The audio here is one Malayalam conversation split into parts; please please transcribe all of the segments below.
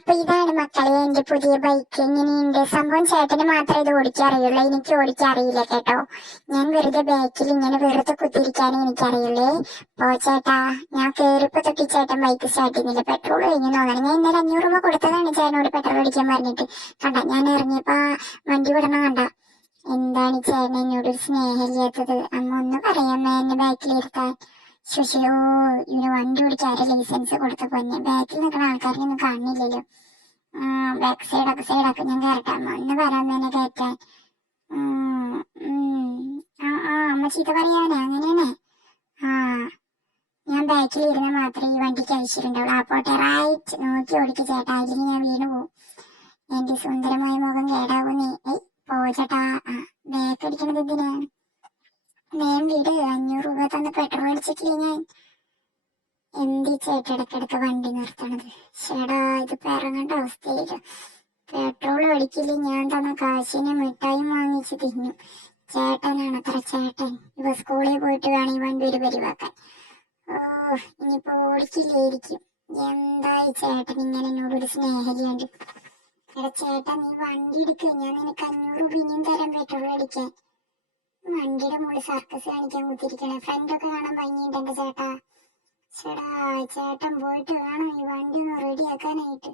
അപ്പൊ ഇതാണ് മക്കളെ എന്റെ പുതിയ ബൈക്ക് ഇങ്ങനെയുണ്ട് സംഭവം ചേട്ടന് മാത്രമേ ഇത് ഓടിക്കാൻ അറിയുള്ളൂ എനിക്ക് ഓടിക്കാൻ അറിയില്ല കേട്ടോ. ഞാൻ വെറുതെ ബാക്കിൽ ഇങ്ങനെ വെറുതെ കുത്തിരിക്കാനേ എനിക്കറിയുള്ളേ. പോ ചേട്ടാ ഞാൻ കേറിപ്പോ തൊട്ടി ചേട്ടൻ ബൈക്ക് സ്റ്റാർട്ട് ചെയ്യുന്നില്ല. പെട്രോൾ കഴിഞ്ഞു തോന്നണം. ഞാൻ ഇന്നലെ അഞ്ഞൂറ് രൂപ കൊടുത്തതാണ് ചേട്ടനോട് പെട്രോൾ അടിക്കാൻ പറഞ്ഞിട്ട്. കണ്ട ഞാൻ ഇറങ്ങിയപ്പോ വണ്ടി വിടണം കണ്ട. എന്താണ് ചേട്ടൻ എന്നോട് ഒരു സ്നേഹമില്ലാത്തത്? അമ്മ ഒന്ന് പറയാമേ എന്നെ ബാക്കിലിരുത്താൻ ശുശിയോ ഇവന് വണ്ടി ഓടിക്കാരെ ലൈസൻസ് കൊടുത്ത പൊന്നെ ബാക്കിൽ നിൽക്കുന്ന ആൾക്കാരെ ഒന്നും കാണില്ലല്ലോ. ബാക്ക് സൈഡൊക്കെ സൈഡൊക്കെ ഞാൻ കയറട്ടെ ഒന്ന് പറയാമേ എന്നെ കയറ്റാൻ. ആ അമ്മ ചീത്ത പറയാനാ? അങ്ങനെയാണേ? ആ ഞാൻ ബാക്കിൽ ഇരുന്ന് മാത്രമേ ഈ വണ്ടിക്ക് അയച്ചിട്ടുണ്ടാവുള്ളൂ ആ പോട്ടെ റൈറ്റ് നോക്കി ഓടിക്ക് ചേട്ടാ. അതിന് ഞാൻ വീണ് പോവും. എന്റെ സുന്ദരമായ മുഖം കേടാവുന്നേ ഏയ് പോ ചേട്ടാ. ബാക്ക് അടിക്കണത് എന്തിനാണ്? ഞാൻ വീട് അഞ്ഞൂറ് രൂപ തന്ന് പെട്രോൾ അടിച്ചിട്ടില്ല ഞാൻ? എന്തി ചേട്ടാ ഇടക്കിടക്ക് വണ്ടി നിർത്തണത്? ചേടാ ഇതിപ്പോ ഇറങ്ങേണ്ട അവസ്ഥയില്ല പെട്രോൾ അടിക്കില്ല ഞാൻ തന്ന കാശിന് മിഠായി വാങ്ങിച്ച് തിന്നും. ചേട്ടനാണ് അത്ര ചേട്ടൻ. ഇപ്പൊ സ്കൂളിൽ പോയിട്ട് വേണം വണ്ടി ഒരു പരിവാക്കാൻ. ഓ ഇനിയിപ്പോ ഓടിക്കില്ലായിരിക്കും എന്തായി ചേട്ടൻ ഇങ്ങനെ എന്നോട് ഒരു സ്നേഹമില്ലാണ്ട്? എടാ ചേട്ടാ നീ വണ്ടി എടുക്ക. ഞാൻ നിനക്ക് അഞ്ഞൂറ് രൂപ ഇനിയും തരാം പെട്രോൾ അടിക്കാൻ. വണ്ടിയുടെ മുകളിൽ സർക്കസ് കാണിക്കാൻ കുത്തിരിക്കണേ ഫ്രണ്ടൊക്കെ കാണാൻ ഭംഗിയുണ്ട് എന്റെ ചേട്ടാ. ചേടാ ചേട്ടൻ പോയിട്ട് വേണം ഈ വണ്ടി ഒന്ന് റെഡിയാക്കാനായിട്ട്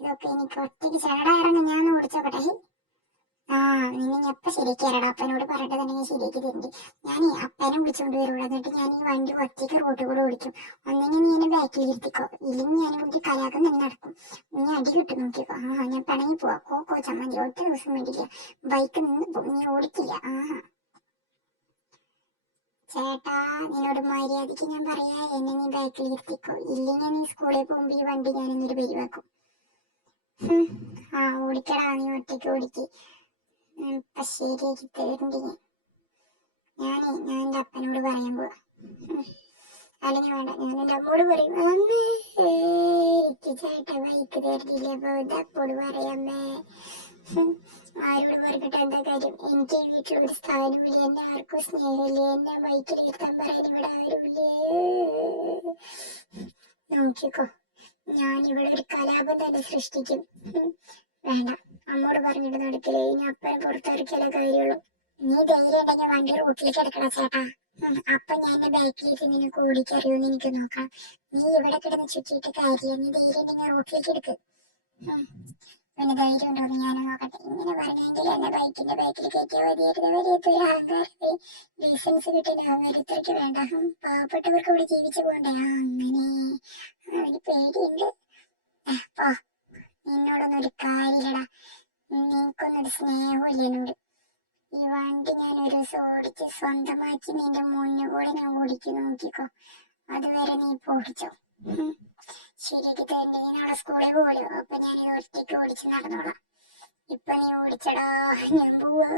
ഇതൊക്കെ എനിക്ക് ഒറ്റയ്ക്ക് ചേടാ ഇറങ്ങി ഞാൻ ഓടിച്ചോക്കട്ടെ. ആ നിന്നെ എപ്പ ശരിയാക്കിയാലടാ അപ്പനോട് പറഞ്ഞിട്ട് തന്നെ ഞാൻ ശരിയാക്കി തരുന്നുണ്ട് ഞാൻ ഈ അപ്പനെ വിളിച്ചോണ്ട് വരുള്ളൂ. എന്നിട്ട് ഞാൻ ഈ വണ്ടി ഒറ്റയ്ക്ക് റോട്ടിൽ കൂടെ ഓടിക്കും. ഒന്നെങ്കിൽ നീ എന്നെ ബാക്കിൽ ഇരുത്തിക്കോ. ഇല്ലെങ്കിൽ ഞാൻ ഇവിടെ കലാകം തന്നെ നടക്കും. നീ അടി കിട്ടും നോക്കിക്കോ. ആ ഞാൻ പിണങ്ങി പോവാ. കോക്കോ ചമ്മന്തി. ഒറ്റ ദിവസം വേണ്ടിയില്ല ബൈക്ക് നിന്ന് നീ ഓടിക്കില്ല. ആ ചേട്ടാ നിന്നോട് മര്യാദയ്ക്ക് ഞാൻ പറയാ എന്നെ നീ ബൈക്കിൽ ഇരുത്തിക്കോ. ഇല്ലെങ്കിൽ നീ സ്കൂളിൽ പോകുമ്പോ ഈ വണ്ടി ഞാൻ എന്നിട്ട് പെരുവാക്കും ആ ഓടിക്കടാ നീ ഒറ്റയ്ക്ക് ഓടിക്ക്. ശരിയാക്കി തരുന്നുണ്ട് ഞാൻ. ഞാനേ ഞാൻ എന്റെ അപ്പനോട് പറയാൻ പോവാ. അല്ലെങ്കിൽ വേണ്ട ഞാൻ എന്റെ അമ്മോട് പറയും അമ്മേ ചേട്ട ബൈക്ക് തരുന്നില്ല അപ്പൊ അപ്പോട് പറയാമേ ആരോട് പറഞ്ഞിട്ട് എന്താ കാര്യം എനിക്ക് വീട്ടിൽ ഒരു സ്ഥാനമില്ല എന്നെ ആർക്കും സ്നേഹമില്ല? എന്നെ ബൈക്കിൽ ഇരുത്താൻ പറയാൻ ഇവിടെ ആരുമില്ലേ? നോക്കിക്കോ. ഞാൻ ഇവിടെ ഒരു കലാപം തന്നെ സൃഷ്ടിക്കും. വേണ്ട. അമ്മോട് പറഞ്ഞിട്ട് നടക്കില്ല? ഇനി അപ്പനെ പുറത്തിറക്കിയാലേ കാര്യമുള്ളൂ. നീ ധൈര്യം ഉണ്ടെങ്കിൽ വണ്ടി റോട്ടിലേക്ക് എടുക്കണം ചേട്ടാ. അപ്പൊ ഞാൻ എന്റെ ബാക്കിലേക്ക് നിനക്ക് ഓടിക്കറിയോന്ന് എനിക്ക് നോക്കാം നീ ഇവിടെ കിടന്ന് ചുറ്റിയിട്ട് കാര്യമില്ല നീ ധൈര്യം ഉണ്ടെങ്കിൽ റോട്ടിലേക്ക് എടുക്ക്. പിന്നെ ധൈര്യം ഉണ്ടോ എന്ന് ഞാൻ നോക്കട്ടെ. ഇങ്ങനെ പറഞ്ഞെങ്കിൽ എന്നെ ബൈക്കിന്റെ ബാക്കിൽ കയറ്റിയ വലിയൊരു വലിയത്തൊരു അഹങ്കാരം ലൈസൻസ് കിട്ടിയ അഹങ്കാരത്തിലേക്ക് വേണ്ട. പാവപ്പെട്ടവർക്ക് ഇവിടെ ജീവിച്ചു പോകണ്ടേ? അങ്ങനെ. അവന് പേടിയുണ്ട്. പോ. നിന്നോടൊന്നും ഒരു കാര്യമില്ലടാ. നിനക്കൊന്നൊരു സ്നേഹമില്ല എന്നോട്. ഈ വണ്ടി ഞാൻ ഒരു ദിവസം ഓടിച്ച് സ്വന്തമാക്കി നിന്റെ മുന്നിൽ കൂടെ ഞാൻ ഓടിച്ചു നോക്കിക്കോ. അതുവരെ നീ ഓടിച്ചോ. ശരിയാക്കി നീ നാളെ സ്കൂളിൽ പോലും. അപ്പൊ ഞാൻ ഒറ്റയ്ക്ക് ഓടിച്ച് നടന്നോളാം. ഇപ്പൊ നീ ഓടിച്ചടാ. ഞാൻ പോവാ.